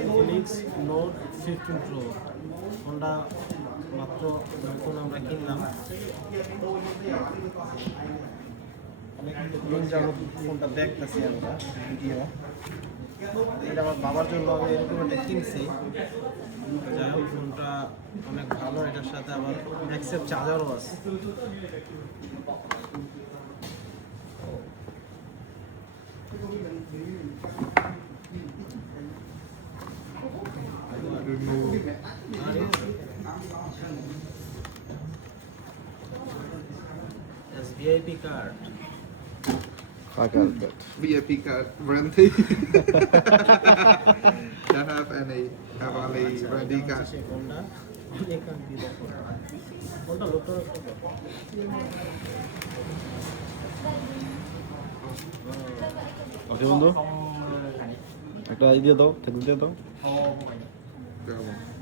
Infinix note 15 pro ফোনটা মাত্র নতুন আমরা কিনলাম। অনেকদিন যাবত ফোনটা দেখতেছি আমরা ভিডিও। এটা আমার বাবার জন্য আমি এরকম একটা কিনছি। যাই হোক ফোনটা অনেক ভালো, এটার সাথে আবার ম্যাক্সের চার্জারও আছে। VIP card. VIP card warranty. Don't have any. Have only warranty card. সেই ফোনটা এখান দিয়ে দেখো। ফোনটা লোকটা ওকে বন্ধু একটা দিয়ে দাও, থাকতে দাও। Go on.